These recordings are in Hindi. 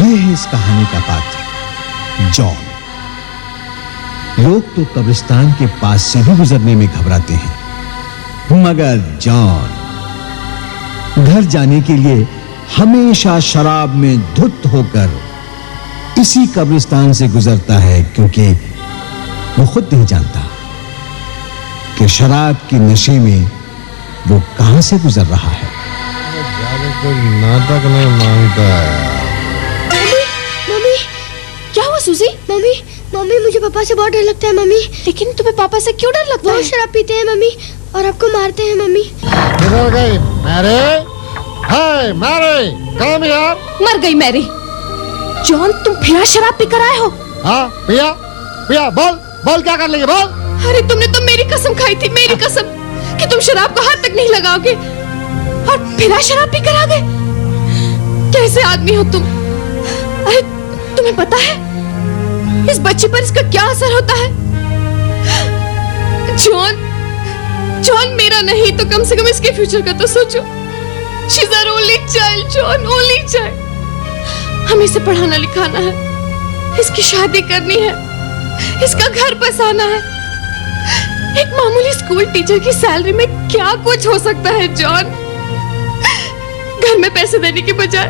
ये है इस कहानी का पात्र जॉन। लोग तो कब्रिस्तान के पास से भी गुजरने में घबराते हैं, मगर जॉन घर जाने के लिए हमेशा शराब में धुत होकर इसी कब्रिस्तान से गुजरता है, क्योंकि वो खुद नहीं जानता कि शराब के नशे में वो कहां से गुजर रहा है। कोई नाटक नहीं मांगता है। मम्मी, क्या हुआ सूजी? मम्मी मुझे पापा से बहुत डर लगता है मम्मी। लेकिन तुम्हें पापा से क्यों डर लगता है? वो शराब पीते हैं मम्मी और आपको मारते हैं मम्मी। किधर गई मैरी? हाय मैरी, कम यार। मर गई मैरी। जॉन, तुम फिर शराब पीकर आए हो? हाँ, पिया बोल क्या कर लेंगे बोल। अरे तुमने तो मेरी कसम खाई थी, मेरी कसम, कि तुम शराब को हाथ तक नहीं लगाओगे, और फिर शराब पीकर आ गए। कैसे आदमी हो तुम? अरे तुम्हें पता है इस बच्चे पर इसका क्या असर होता है? जॉन मेरा नहीं तो कम से कम इसके फ्यूचर का तो सोचो। She's our only child, John, only child. हमें इसे पढ़ाना लिखाना है, इसकी शादी करनी है, इसका घर बसाना है। एक मामूली स्कूल टीचर की सैलरी में क्या कुछ हो सकता है जॉन? घर में पैसे देने के बजाय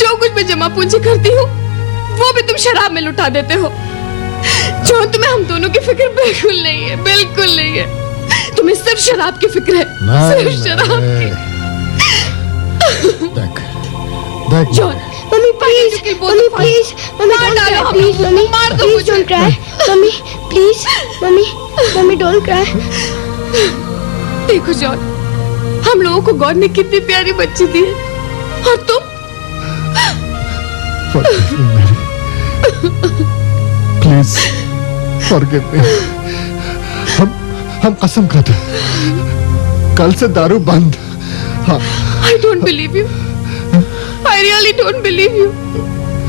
जो कुछ मैं जमा पूंजी करती हूँ वो भी तुम शराब में लुटा देते हो। जॉन, तुम्हें हम दोनों की फिक्र बिल्कुल नहीं है, बिल्कुल नहीं है। तुम्हें सिर्फ शराब की फिक्र है, सिर्फ शराब की। देख John, mummy please, mummy please, mummy don't cry, mummy please, mummy don't cry. देखो जॉन, हम लोगों को गॉड ने कितनी प्यारी बच्ची दी है, और तुम? Please forgive me. हम कसम खाते कल से दारू बंद। हाँ। I don't believe you. I really don't believe you.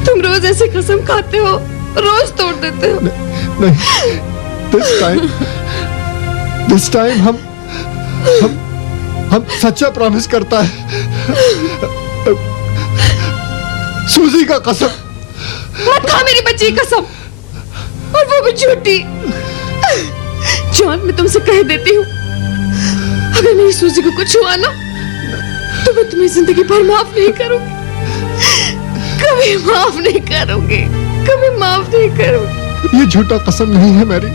तुम रोज ऐसे कसम खाते हो, रोज तोड़ देते हो। नहीं, this time हम सच्चा प्रॉमिस करता है। सूजी का कसम। मत खा मेरी बच्ची की कसम, और वो भी झूठी। जॉन, मैं तुमसे कह देती हूँ, अगर मेरी सूजी को कुछ हुआ ना तो मैं तुम्हें जिंदगी भर माफ नहीं करूंगी, कभी माफ नहीं करूंगी, कभी माफ नहीं करूंगी। ये झूठा कसम नहीं है मैरी,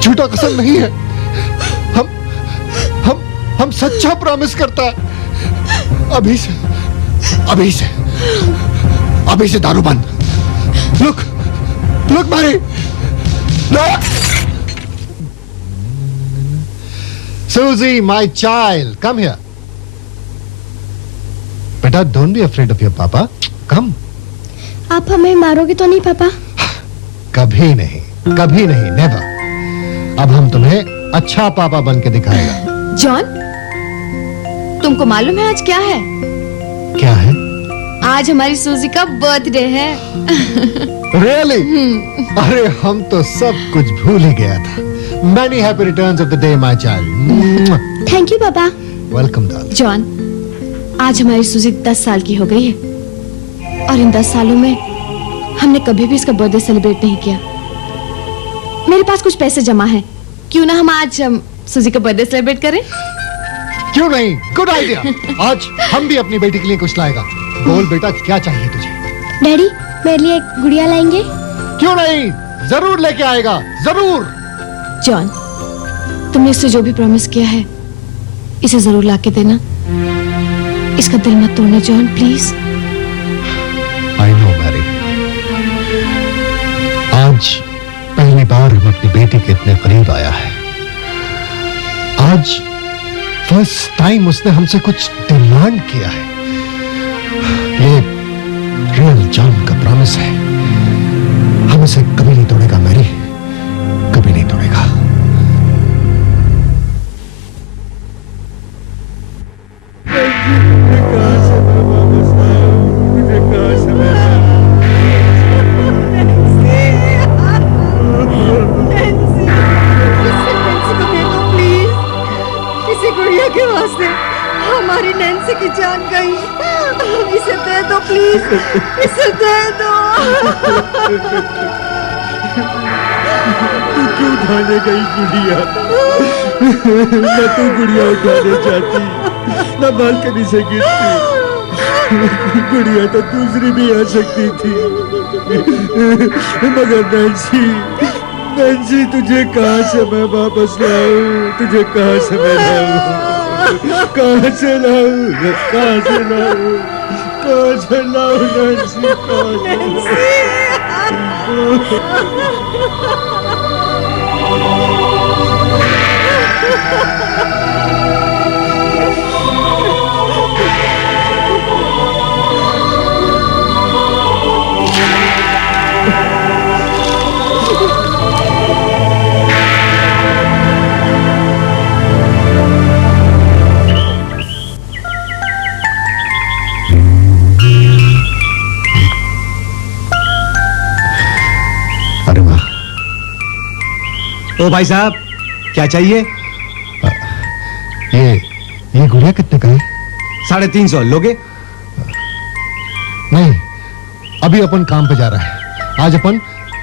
झूठा कसम नहीं है। हम सच्चा प्रॉमिस करता है। अभी से दारू बंद। Look Mary, look। Susie, my child, come here. बेटा, don't be afraid of your papa. Come. आप हमें मारोगे तो नहीं पापा? कभी नहीं, never. अब हम तुम्हें अच्छा पापा बन के दिखाएगा। जॉन, तुमको मालूम है आज क्या है? क्या है? आज हमारी सूजी का बर्थडे है। Really? अरे हम तो सब कुछ भूल ही गया था। Many happy returns of the day, my child. Thank you पापा। Welcome, darling. जॉन, आज हमारी सूजी 10 साल की हो गई है, और इन 10 सालों में हमने कभी भी इसका बर्थडे सेलिब्रेट नहीं किया। मेरे पास कुछ पैसे जमा हैं, क्यों ना हम आज सूजी का बर्थडे सेलिब्रेट करें? क्यों नहीं? Good idea. आज हम भी अपनी बेटी के लिए कुछ लाएगा। बोल बेटा, क्या चाहिए तुझे? डैडी, मेरे लिए एक गुड़िया लाएंगे? क्यों नहीं, जरूर लेके आएगा, जरूर। जॉन, तुमने इससे जो भी प्रॉमिस किया है इसे जरूर लाके देना। इसका दिल मत तोड़ना John, please. I know, Mary. आज पहली बार हम अपनी बेटी के इतने करीब आया है। आज फर्स्ट टाइम उसने हमसे कुछ डिमांड किया है। ये रियल जॉन का प्रॉमिस है। हम इसे कभी नहीं तोड़ेगा मैरी, कभी नहीं तोड़ेगा। हमारी नैन्सी की जान गई। इसे दे दो प्लीज, इसे दे दो। तू क्यों उठाने गई गुड़िया? न तू गुड़िया उठाने चाहती, न बालकनी से गिरती। गुड़िया तो दूसरी भी आ सकती थी, मगर नैन्सी, नैन्सी तुझे कहाँ से मैं वापस लाऊं? तुझे कहाँ से मैं लाऊं? कहाँ से लाऊं? कहाँ से लाऊं? कहाँ से लाऊं नैन्सी? कहाँ अरे वाह, ओ भाई साहब, क्या चाहिए? ये गुड़िया कितने का है? 350 लोगे? नहीं, अभी अपन काम पे जा रहा है। आज अपन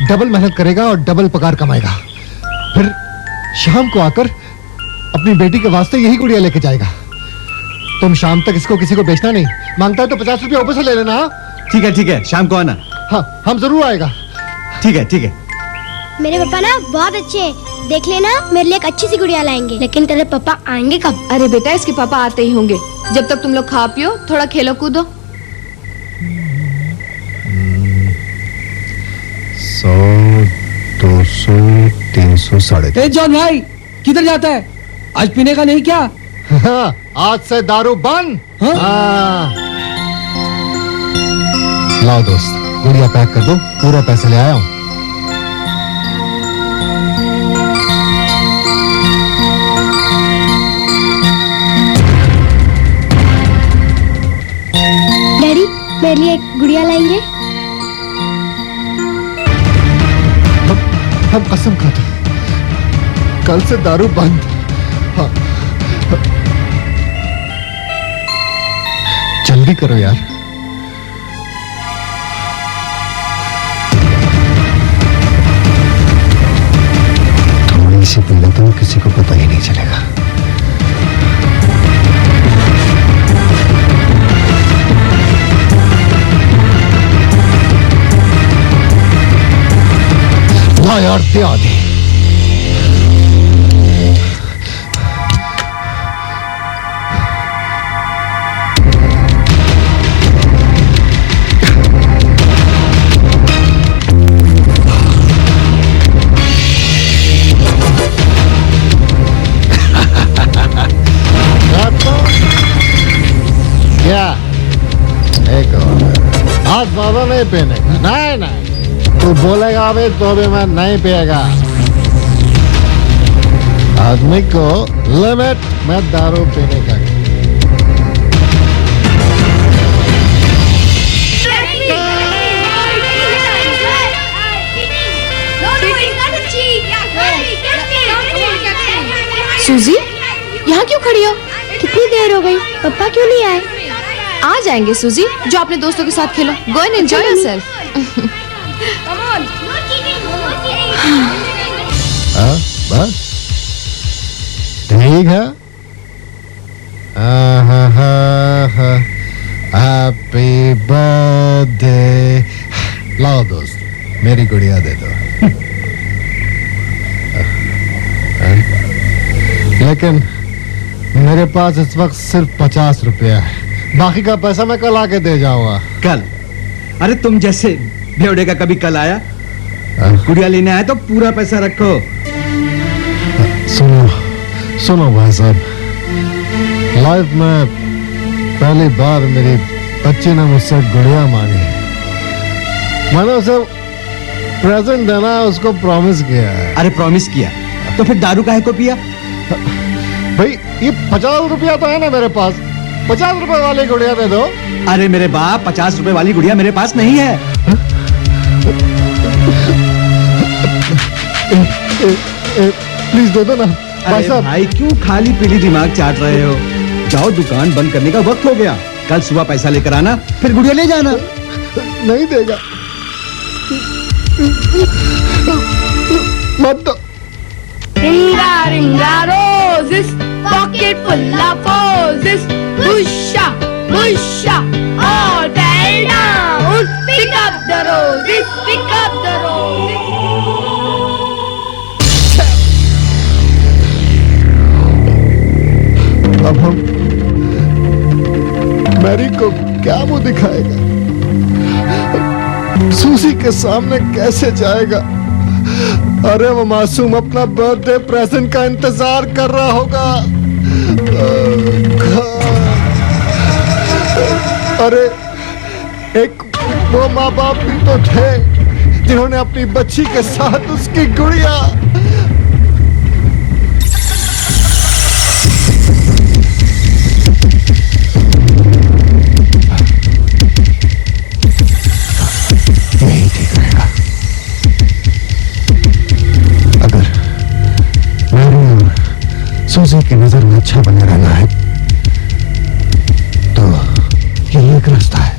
डबल मेहनत करेगा और डबल पगार कमाएगा। फिर शाम को आकर अपनी बेटी के वास्ते यही गुड़िया लेके जाएगा। तुम शाम तक इसको किसी को बेचना नहीं। मांगता है तो 50 रुपया ऊपर से ले लेना। ठीक है, शाम को आना। हाँ, हम जरूर आएगा। ठीक है। मेरे पापा ना बहुत अच्छे हैं। देख लेना, मेरे लिए एक अच्छी सी गुड़िया लाएंगे। लेकिन तेरे पापा आएंगे कब? अरे बेटा, इसके पापा आते ही होंगे। जब तक तुम लोग खा पियो, थोड़ा खेलो कूदो। 100, 200, 300, 350। जॉन भाई, किधर जाता है? आज पीने का नहीं क्या? हाँ, आज से दारू बंद। हाँ। लाओ दोस्त, गुड़िया पैक कर दो, पूरा पैसे ले आया हूँ। डैडी, मेरे लिए एक गुड़िया लाएंगे? हम कसम खाते हैं, कल से दारू बंद। हाँ। जल्दी करो यार। थोड़ी सी पी लेता हूँ, किसी को पता ही नहीं चलेगा। ला यार, दे आधी। क्या एक और आज ज्यादा नहीं पीने का? नहीं, तू बोलेगा अभी तो भी मैं नहीं पिएगा। आदमी को लिमिट में दारू पीने का। सूजी, यहाँ क्यों खड़ी हो? कितनी देर हो गई, पापा क्यों नहीं आए? आ जाएंगे सूजी, जो अपने दोस्तों के साथ खेलो। Go and enjoy yourself. बस ठीक है। Happy birthday. लाओ दोस्त, मेरी गुड़िया दे दो। लेकिन मेरे पास इस वक्त सिर्फ 50 रुपया है। बाकी का पैसा मैं कल आके दे जाऊंगा। कल? अरे तुम जैसे बेवड़े का कभी कल आया? गुड़िया लेने आया तो पूरा पैसा रखो। सुनो भाई साहब, लाइफ में पहली बार मेरी बच्ची ने मुझसे गुड़िया मांगी। मैंने उसे प्रेजेंट देना उसको प्रॉमिस किया है। अरे प्रॉमिस किया तो फिर दारू काहे को पिया? भाई ये 50 रुपया तो है ना मेरे पास, 50 रुपए वाली गुड़िया दे दो। अरे मेरे बाप, 50 रुपए वाली गुड़िया मेरे पास नहीं है। प्लीज दे दो ना भाई अरे साहब। भाई, क्यों खाली पीली दिमाग चाट रहे हो? जाओ, दुकान बंद करने का वक्त हो गया। कल सुबह पैसा लेकर आना, फिर गुड़िया ले जाना। नहीं देगा, मत दो। Ringa, ringa, roses, pocket full of roses. Busha, busha, all fell down. Pick up the roses, pick up the roses. अब हम मैरी को क्या मुंह दिखाएगा? सूसी के सामने कैसे जाएगा? अरे वो मासूम अपना बर्थडे प्रेजेंट का इंतजार कर रहा होगा। अरे एक वो माँ बाप भी तो थे जिन्होंने अपनी बच्ची के साथ उसकी गुड़िया। यही ठीक रहेगा। अगर मैरी और सूजी की नजर में अच्छा बने रहना है तो यही एक रास्ता है।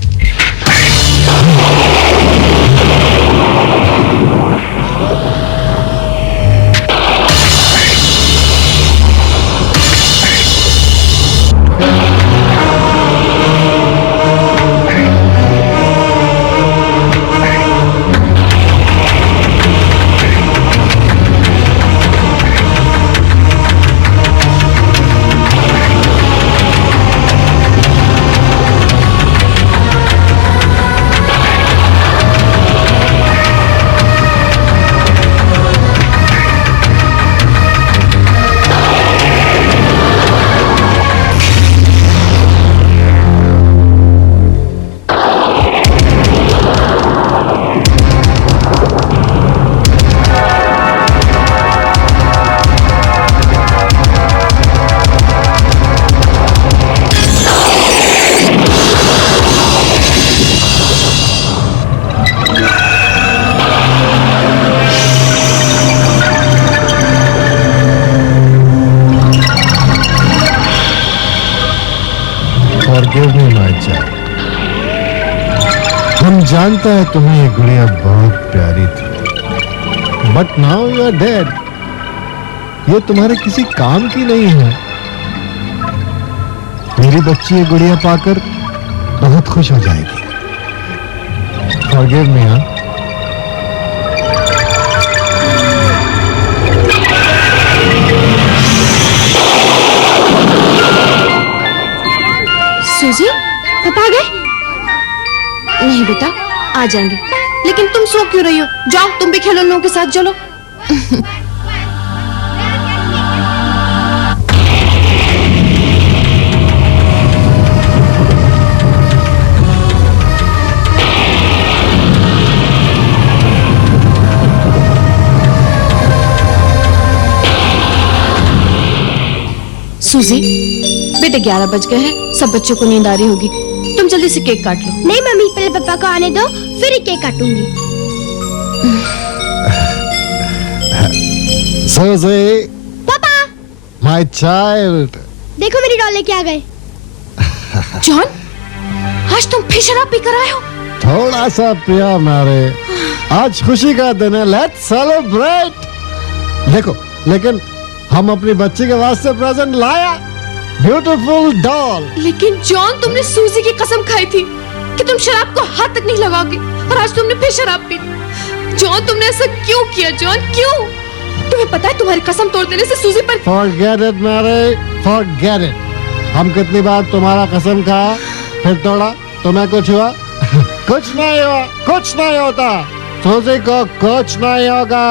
हम जानता है तुम्हें ये गुड़िया बहुत प्यारी थी, but now you are dead. ये तुम्हारे किसी काम की नहीं है। मेरी बच्ची ये गुड़िया पाकर बहुत खुश हो जाएगी। Forgive me. हाँ, सूजी, पापा आ गए? नहीं बेटा, आ जाएंगे। लेकिन तुम सो क्यों रही हो? जाओ, तुम भी खेलो, लोगों के साथ चलो। सूजी, बेटे 11 बज गए हैं, सब बच्चों को नींद आ रही होगी। तुम जल्दी से केक काट लो। नहीं मम्मी, पहले पापा को आने दो, फिर ही केक काटूंगी। Susie, पापा, my child. देखो मेरी डॉल लेके आ गए। जॉन, आज तुम फिर शराब पी कर आए हो? थोड़ा सा पिया मारे। आज खुशी का दिन है, लेट्स सेलिब्रेट। देखो, लेकिन हम अपनी बच्ची के वास्ते प्रेजेंट लाया, ब्यूटीफुल डॉल। लेकिन जॉन, तुमने सूजी की कसम खाई थी कि तुम शराब को हाथ तक नहीं लगाओगे, और आज तुमने फिर शराब पी ली। जॉन, तुमने ऐसा क्यों किया? जॉन, क्यों? तुम्हें पता है तुम्हारी कसम तोड़ देने से सूजी पर। Forget it, Mary, forget it। हम कितनी बार तुम्हारा कसम खाया, फिर तोड़ा? तुम्हें कुछ हुआ? कुछ नहीं हुआ, कुछ नहीं होता। सूजी को कुछ नहीं होगा।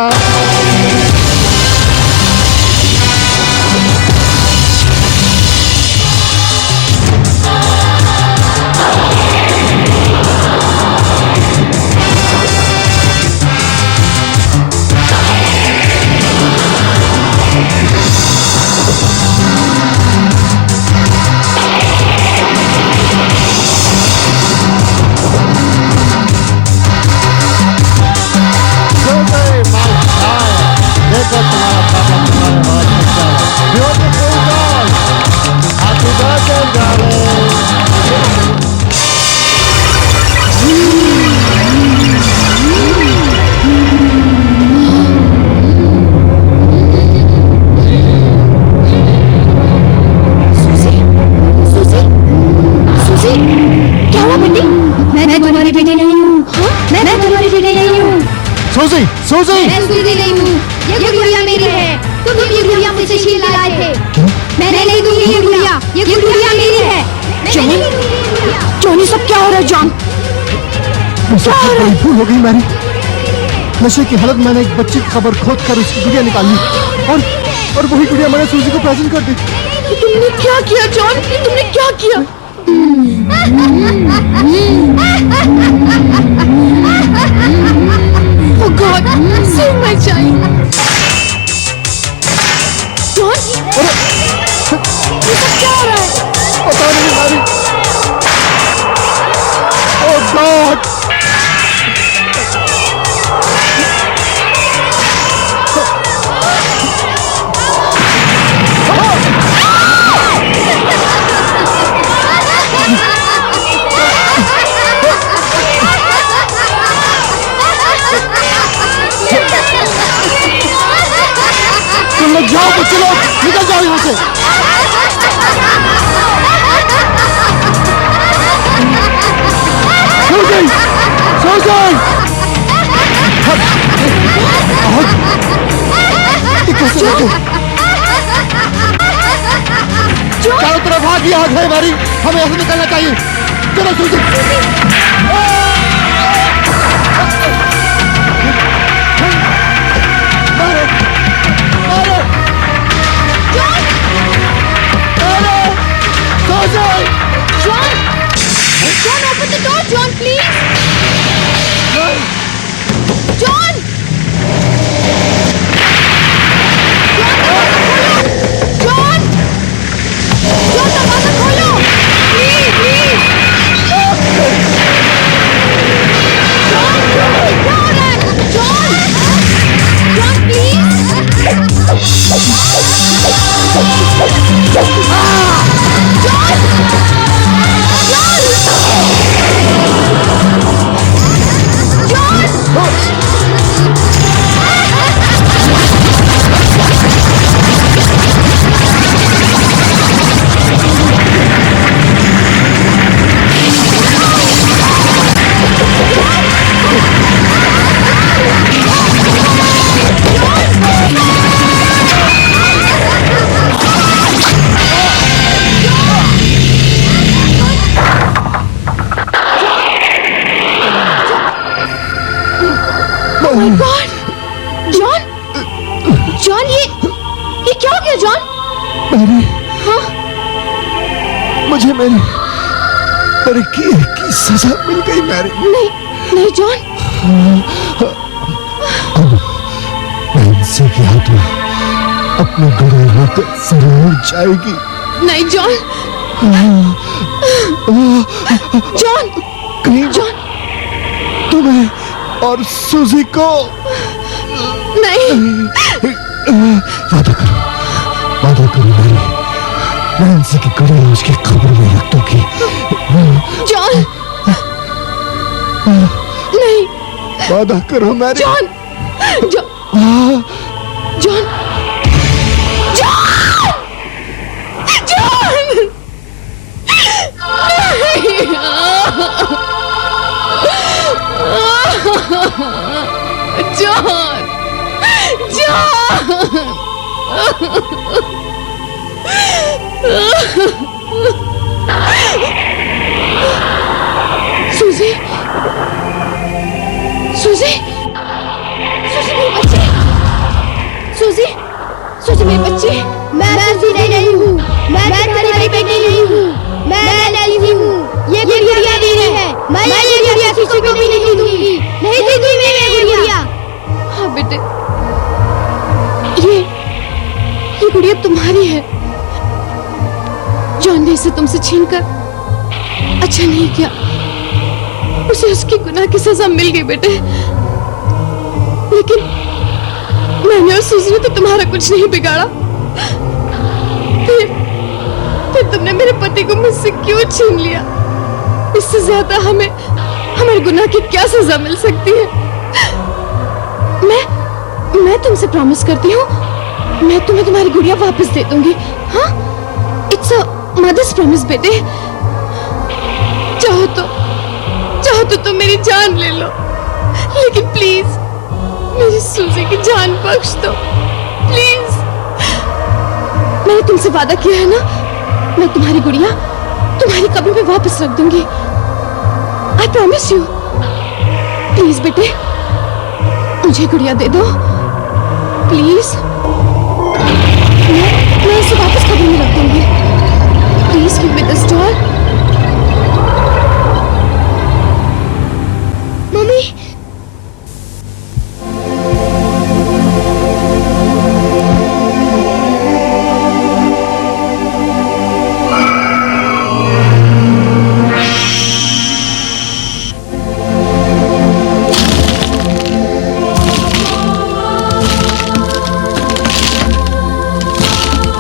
Susie, my child. सूजी! मैं सूजी नहीं हूँ, ये गुड़िया मेरी है। तुम ये गुड़िया मुझसे छीन के लाए थे। मैं नहीं दूंगी ये गुड़िया मेरी है। जॉन, ये सब क्या हो रहा है जॉन? मुझसे बहुत बड़ी भूल हो गई मैरी। नशे की हालत में मैंने एक बच्ची की कब्र खोद कर उसकी गुड़िया निकाली और वही गुड़िया मैंने सूजी को प्रेजेंट कर दी। तुमने क्या किया जॉन? तुमने क्या किया? Oh God, save my child. John, ये सब क्या हो रहा है? पता नहीं मैरी। ओह गॉड! तुम लोग जाओ, बच्चे लोग निकल जाओ यहाँ से। सूजी! सूजी! कैसे रखो? चारों तरफ आग ही आग है मैरी। हमें यहाँ से निकलना चाहिए। चलो सूजी! John, open the door, John, please. John! John, दरवाजा खोलो, please. John, my God! John, ये क्या हो गया John? मैरी, हाँ? मुझे मेरे किए की सजा मिल गई मैरी। नहीं John। अब मैं इनसे की आत्मा अपने गुरु होकर जरूर जाएगी। नहीं John। कहीं तुम्हें और सूजी को नहीं। वादा करो मैरी। मैं इनसे की गुरु उसकी खबर में रख दूंगी। John, नहीं। वादा करो मैरी। John, Suzy मेरी बच्ची। Suzy मेरी बच्ची। मैं सूजी नहीं हूँ, मैं तुम्हारी बेटी नहीं हूँ, मैं नहीं हूँ। ये गुड़िया मेरी है। मैं ये गुड़िया किसी को भी नहीं दूंगी। नहीं दूंगी मैं ये गुड़िया। हाँ बेटे, ये गुड़िया तुम्हारी है। जॉन ने इसे तुमसे छीनकर अच्छा नहीं किया। उसे उसकी गुनाह की सजा मिल गई बेटे। लेकिन मैंने और सूजी ने तो तुम्हारा कुछ नहीं बिगाड़ा। फिर तुमने मेरे पति को मुझसे क्यों छीन लिया? इससे ज्यादा हमारे गुनाह की क्या सजा मिल सकती है? मैं तुमसे प्रॉमिस करती हूँ, मैं तुम्हें तुम्हारी गुड़िया वापस दे दूंगी। हाँ, इट्स अ मदर्स प्रॉमिस बेटे। चाहो तो तुम मेरी जान ले लो, लेकिन प्लीज मेरी सूजी की जान बख्श दो प्लीज। मैंने तुमसे वादा किया है ना, मैं तुम्हारी गुड़िया तुम्हारी कब्र में वापस रख दूंगी। I promise you. प्लीज बेटे मुझे गुड़िया दे दो प्लीज। मैं इसे वापस कब्र में रख दूंगी। Please give me this doll. Mummy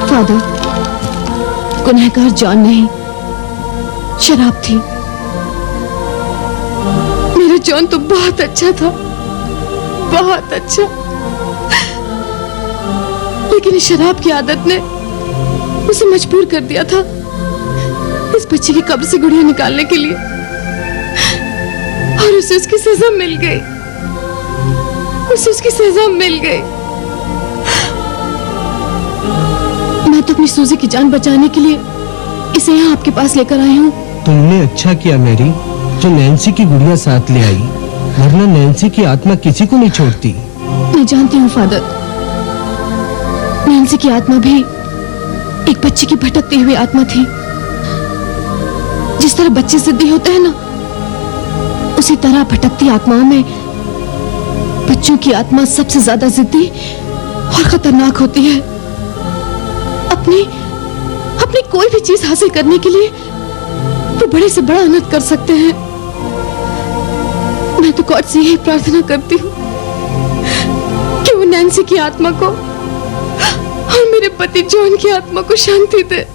father, गुनहगार जॉन नहीं, शराब थी। मेरा जॉन तो बहुत अच्छा था, बहुत अच्छा, लेकिन इस शराब की आदत ने उसे मजबूर कर दिया था इस बच्चे की कब्र से गुड़िया निकालने के लिए, और उसे उसकी सजा मिल गई। उसे उसकी सजा मिल गई। मैं तो अपनी सूजी की जान बचाने के लिए इसे यहाँ आपके पास लेकर आई हूँ। तुमने अच्छा किया मैरी, जो नैन्सी की गुड़िया साथ ले आई, वरना नैन्सी की आत्मा किसी को नहीं छोड़ती। मैं जानती हूँ फादर, नैन्सी की आत्मा भी एक बच्चे की भटकती हुई आत्मा थी। जिस तरह बच्चे जिद्दी होते हैं ना, उसी तरह भटकती आत्माओं में बच्चों की आत्मा सबसे ज्यादा जिद्दी और खतरनाक होती है। अपनी अपनी कोई भी चीज हासिल करने के लिए वो बड़े से बड़ा अनर्थ कर सकते हैं। मैं तो गॉड से यही प्रार्थना करती हूँ कि वो नैन्सी की आत्मा को और मेरे पति जॉन की आत्मा को शांति दे।